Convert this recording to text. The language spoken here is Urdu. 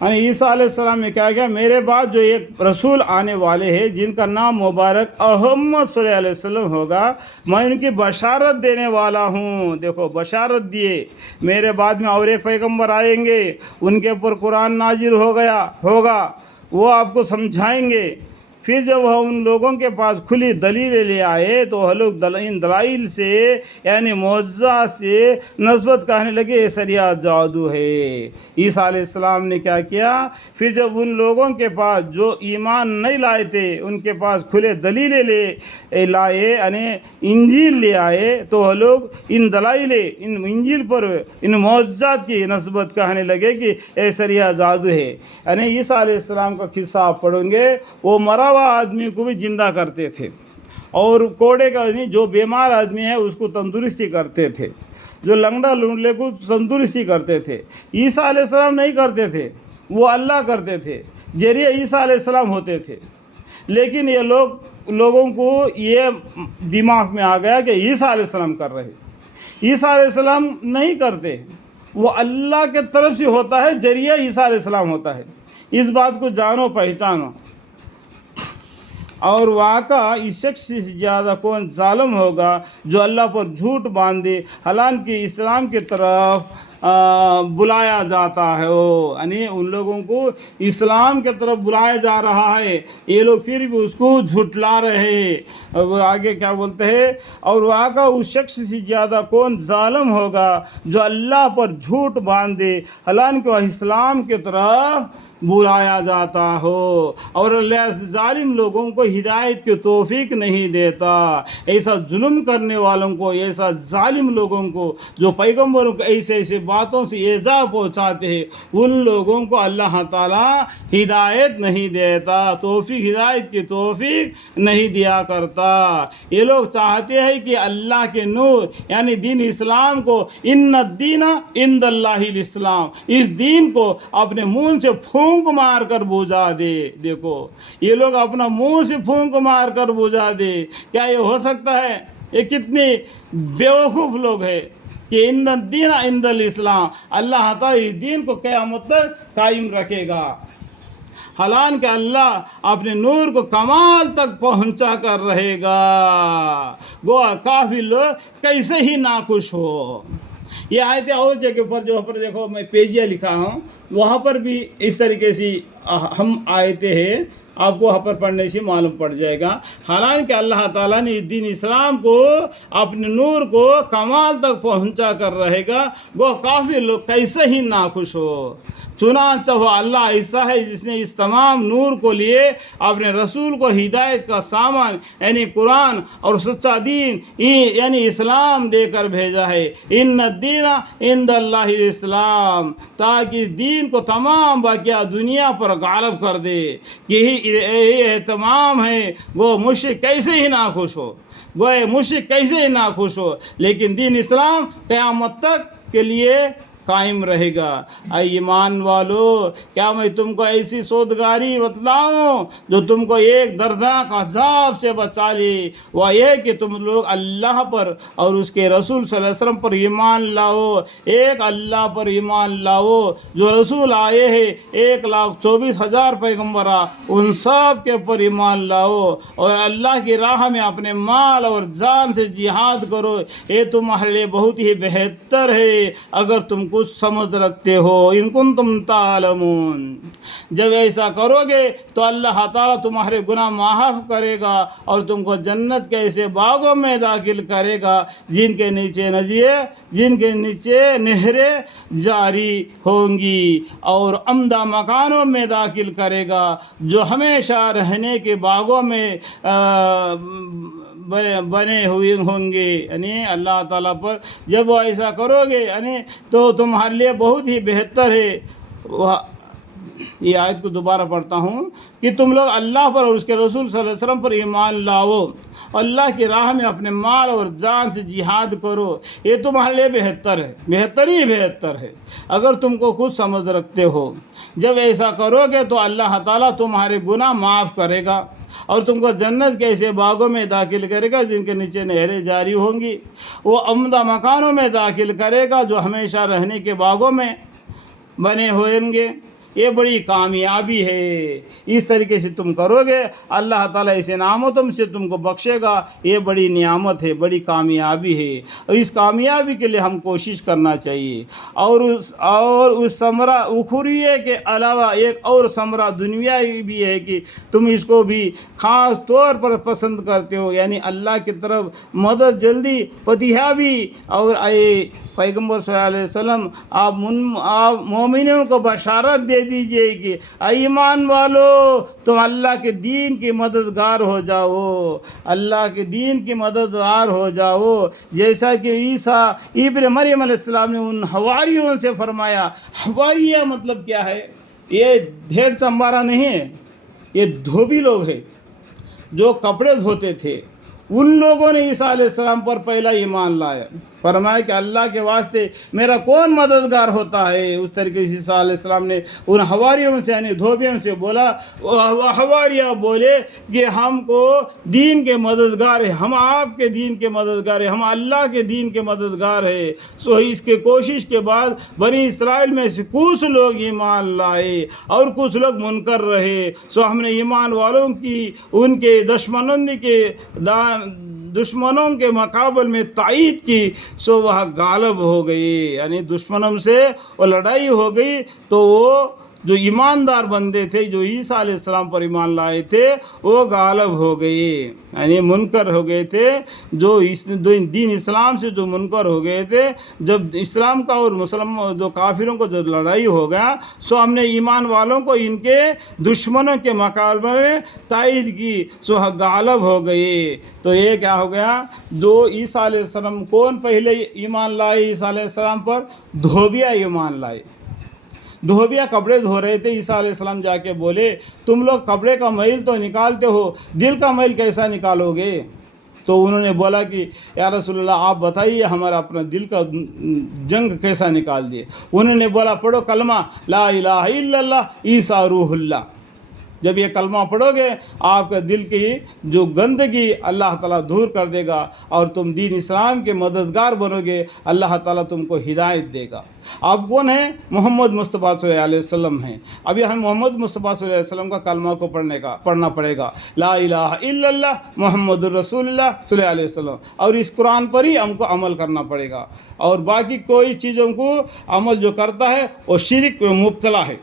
یعنی عیسیٰ علیہ السلام نے کہا گیا میرے بعد جو ایک رسول آنے والے ہیں جن کا نام مبارک محمد صلی اللہ علیہ وسلم ہوگا، میں ان کی بشارت دینے والا ہوں۔ دیکھو بشارت دیے، میرے بعد میں اور ایک پیغمبر آئیں گے، ان کے اوپر قرآن نازل ہوگا، وہ آپ کو سمجھائیں گے۔ پھر جب وہ ان لوگوں کے پاس کھلی دلیلیں لے آئے تو وہ لوگ ان دلائل سے یعنی معجزات سے نسبت کہنے لگے یہ سریا جادو ہے۔ عیسیٰ علیہ السلام نے کیا کیا؟ پھر جب ان لوگوں کے پاس جو ایمان نہیں لائے تھے ان کے پاس کھلے دلیلیں لائے یعنی انجیل لے آئے تو وہ لوگ ان دلائل ان انجیل پر ان معجزات کی نسبت کہنے لگے کہ یہ سریا جادو ہے۔ یعنی عیسیٰ علیہ السلام کا قصہ آپ پڑھیں گے، وہ مرا ہوا آدمی کو بھی زندہ کرتے تھے، اور کوڑے کا جو بیمار آدمی ہے اس کو تندرستی کرتے تھے، جو لنگڑا لونڈے کو تندرستی کرتے تھے۔ عیسیٰ علیہ السلام نہیں کرتے تھے، وہ اللہ کرتے تھے، ذریعہ عیسیٰ علیہ السلام ہوتے تھے۔ لیکن یہ لوگوں کو یہ دماغ میں آ گیا کہ عیسیٰ علیہ السلام کر رہے، عیسیٰ علیہ السلام نہیں کرتے، وہ اللہ کے طرف سے ہوتا ہے، ذریعہ عیسیٰ علیہ السلام ہوتا ہے۔ اس بات کو جانو پہچانو۔ اور واقعہ اس شخص سے زیادہ کون ظالم ہوگا جو اللہ پر جھوٹ باندھے حالانکہ اسلام کی طرف بلایا جاتا ہے، یعنی ان لوگوں کو اسلام کی طرف بلایا جا رہا ہے، یہ لوگ پھر بھی اس کو جھٹلا رہے ہیں۔ وہ آگے کیا بولتے ہیں؟ اور واقعہ اس شخص سے زیادہ کون ظالم ہوگا جو اللہ پر جھوٹ باندھے حالانکہ وہ اسلام کی طرف بلایا جاتا ہو، اور اللہ ظالم لوگوں کو ہدایت کی توفیق نہیں دیتا۔ ایسا ظلم کرنے والوں کو، ایسا ظالم لوگوں کو جو پیغمبروں کو ایسے باتوں سے ایذا پہنچاتے ہیں، ان لوگوں کو اللہ تعالیٰ ہدایت نہیں دیتا، ہدایت کی توفیق نہیں دیا کرتا۔ یہ لوگ چاہتے ہیں کہ اللہ کے نور یعنی دین اسلام کو ان الدین عند اللہ الاسلام، اس دین کو اپنے منہ سے پھونک مار کر بجھا دے۔ دیکھو یہ لوگ اپنا منہ سے پھونک مار کر بجھا دے، کیا یہ ہو سکتا ہے؟ یہ کتنے بیوقوف لوگ ہیں کہ ان الدین عند الاسلام، اللہ تعالیٰ اس دین کو قیامت تک قائم رکھے گا، حالانکہ اللہ اپنے نور کو کمال تک پہنچا کر رہے گا۔ گویا کافی لوگ کیسے ہی ناخوش ہو۔ یہ آیتیں اور جگہ پر جو پر دیکھو میں پیجیہ لکھا ہوں، وہاں پر بھی اس طریقے سے ہم آیتیں ہیں، آپ کو وہاں پر پڑھنے سے معلوم پڑ جائے گا۔ حالانکہ اللہ تعالیٰ نے اس دین اسلام کو اپنے نور کو کمال تک پہنچا کر رہے گا، وہ کافی لوگ کیسے ہی ناخوش ہو۔ چنانچہ وہ اللہ ایسا ہے جس نے اس تمام نور کو لیے اپنے رسول کو ہدایت کا سامان یعنی قرآن اور سچا دین یعنی اسلام دے کر بھیجا ہے۔ ان الدین عند اللہ الاسلام، تاکہ دین کو تمام باقیہ دنیا پر غالب کر دے۔ یہی اہتمام ہے، وہ مشرک کیسے ہی ناخوش ہو، مشرک کیسے ہی ناخوش ہو، لیکن دین اسلام قیامت تک کے لیے قائم رہے گا۔ اے ایمان والو، کیا میں تم کو ایسی سودگاری بتلاؤں جو تم کو ایک دردناک عذاب سے بچا لے؟ وہ یہ کہ تم لوگ اللہ پر اور اس کے رسول صلی اللہ علیہ وسلم پر ایمان لاؤ۔ ایک اللہ پر ایمان لاؤ، جو رسول آئے ہیں 1,24,000 پیغمبراں، ان سب کے اوپر ایمان لاؤ، اور اللہ کی راہ میں اپنے مال اور جان سے جہاد کرو، یہ تمہارے لیے بہت ہی بہتر ہے اگر تم کچھ سمجھ رکھتے ہو۔ ان کنتم تعلمون، جب ایسا کرو گے تو اللہ تعالیٰ تمہارے گناہ معاف کرے گا اور تم کو جنت کے ایسے باغوں میں داخل کرے گا جن کے نیچے نہریں جاری ہوں گی، اور عمدہ مکانوں میں داخل کرے گا جو ہمیشہ رہنے کے باغوں میں بنے ہوئے ہوں گے۔ یعنی اللہ تعالیٰ پر جب وہ ایسا کرو گے یعنی تو تمہارے لیے بہت ہی بہتر ہے۔ یہ آیت کو دوبارہ پڑھتا ہوں کہ تم لوگ اللہ پر اور اس کے رسول صلی اللہ علیہ وسلم پر ایمان لاؤ، اللہ کی راہ میں اپنے مال اور جان سے جہاد کرو، یہ تمہارے لیے بہتر ہے، بہتر ہی بہتر ہے اگر تم کو کچھ سمجھ رکھتے ہو۔ جب ایسا کرو گے تو اللہ تعالیٰ تمہارے گناہ معاف کرے گا اور تم کو جنت کے ایسے باغوں میں داخل کرے گا جن کے نیچے نہریں جاری ہوں گی، وہ عمدہ مکانوں میں داخل کرے گا جو ہمیشہ رہنے کے باغوں میں بنے ہوئیں گے۔ یہ بڑی کامیابی ہے. اس طریقے سے تم کرو گے اللہ تعالیٰ ایسے نعمتوں سے تم کو بخشے گا. یہ بڑی نعمت ہے, بڑی کامیابی ہے, اور اس کامیابی کے لیے ہم کوشش کرنا چاہیے. اور اس ثمرہ اخرویہ کے علاوہ ایک اور ثمرہ دنیاوی بھی ہے کہ تم اس کو بھی خاص طور پر پسند کرتے ہو, یعنی اللہ کی طرف مدد جلدی فتح بھی. اور اے پیغمبر صلی اللہ علیہ وسلم آپ مومنوں کو بشارت دے دیجئے کہ ایمان والو تم اللہ کے دین کی مددگار ہو جاؤ, اللہ کے دین کی مددگار ہو جاؤ. جیسا کہ عیسیٰ ابن مریم علیہ السلام نے ان حواریوں سے فرمایا. حواریہ مطلب کیا ہے؟ یہ بھیڑ چمبارا نہیں ہے, یہ دھوبی لوگ ہیں جو کپڑے دھوتے تھے. ان لوگوں نے عیسیٰ علیہ السلام پر پہلا ایمان لایا. فرمایا کہ اللہ کے واسطے میرا کون مددگار ہوتا ہے. اس طریقے سے عیسیٰ علیہ السلام نے ان حواریوں سے یعنی دھوبیوں سے بولا. حواریہ بولے کہ ہم کو دین کے مددگار ہیں, ہم آپ کے دین کے مددگار ہیں, ہم اللہ کے دین کے مددگار ہیں. سو اس کے کوشش کے بعد بنی اسرائیل میں سے کچھ لوگ ایمان لائے اور کچھ لوگ منکر رہے. سو ہم نے ایمان والوں کی ان کے دشمنوں کے مقابل میں تائید کی. سو وہ غالب ہو گئی, یعنی دشمنوں سے وہ لڑائی ہو گئی. تو وہ جو ایماندار بندے تھے جو عیسیٰ علیہ السلام پر ایمان لائے تھے وہ غالب ہو گئے, یعنی منکر ہو گئے تھے. جو دین اسلام سے جو منکر ہو گئے تھے, جب اسلام کا اور مسلمان جو کافروں کو جب لڑائی ہو گیا سو ہم نے ایمان والوں کو ان کے دشمنوں کے مقابلے میں تائید کی. سو غالب ہو گئے. تو یہ کیا ہو گیا؟ جو عیسیٰ علیہ السلام کون پہلے ایمان لائے عیسیٰ علیہ السلام پر؟ دھوبیا ایمان لائے. دھوبیا کپڑے دھو رہے تھے. عیسیٰ علیہ السلام جا کے بولے تم لوگ کپڑے کا میل تو نکالتے ہو, دل کا میل کیسا نکالو گے؟ تو انہوں نے بولا کہ یا رسول اللہ آپ بتائیے ہمارا اپنا دل کا جنگ کیسا نکال دیے. انہوں نے بولا پڑھو کلمہ لا الہ الا اللہ عیسیٰ روح اللہ. جب یہ کلمہ پڑھو گے آپ کے دل کی جو گندگی اللہ تعالیٰ دور کر دے گا اور تم دین اسلام کے مددگار بنو گے. اللہ تعالیٰ تم کو ہدایت دے گا. آپ کون ہیں؟ محمد مصطفیٰ صلی اللہ علیہ وسلم ہیں. ابھی ہم محمد مصطفیٰ صلی اللہ علیہ وسلم کا کلمہ کو پڑھنا پڑے گا. لا الہ الا اللہ محمد الرسول اللہ صلی اللہ علیہ وسلم. اور اس قرآن پر ہی ہم کو عمل کرنا پڑے گا. اور باقی کوئی چیزوں کو عمل جو کرتا ہے وہ شرک میں مبتلا ہے.